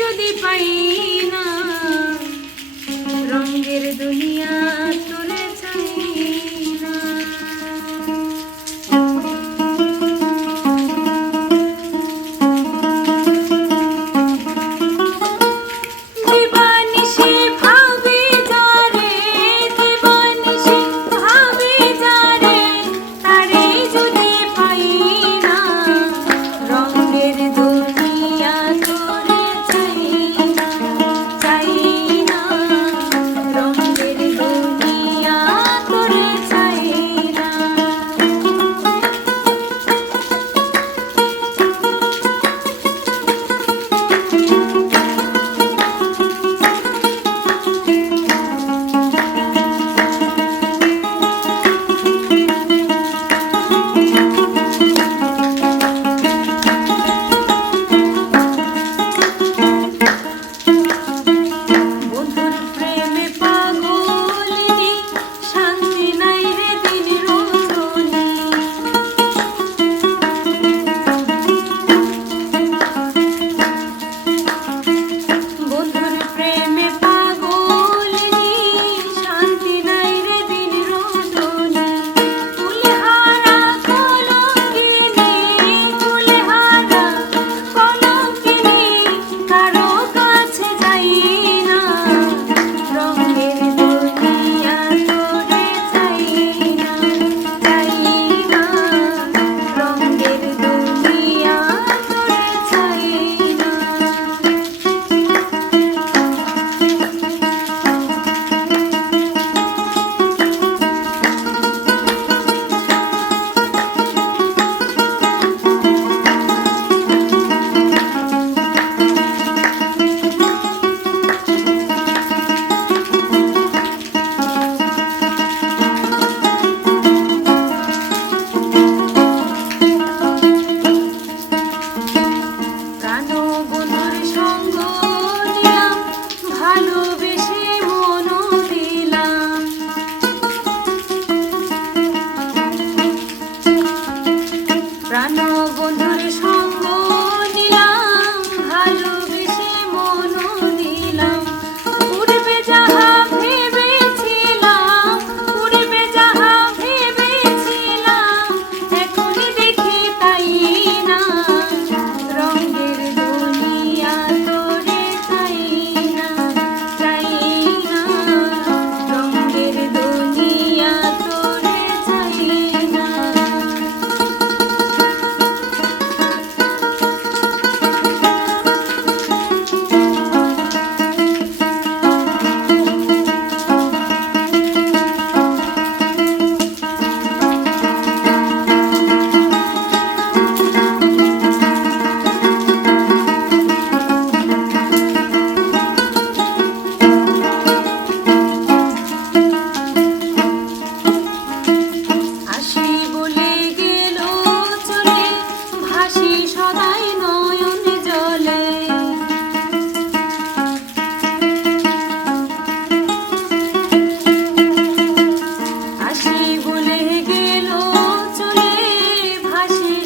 যদি পাই না রঙের দুনিয়া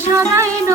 車台の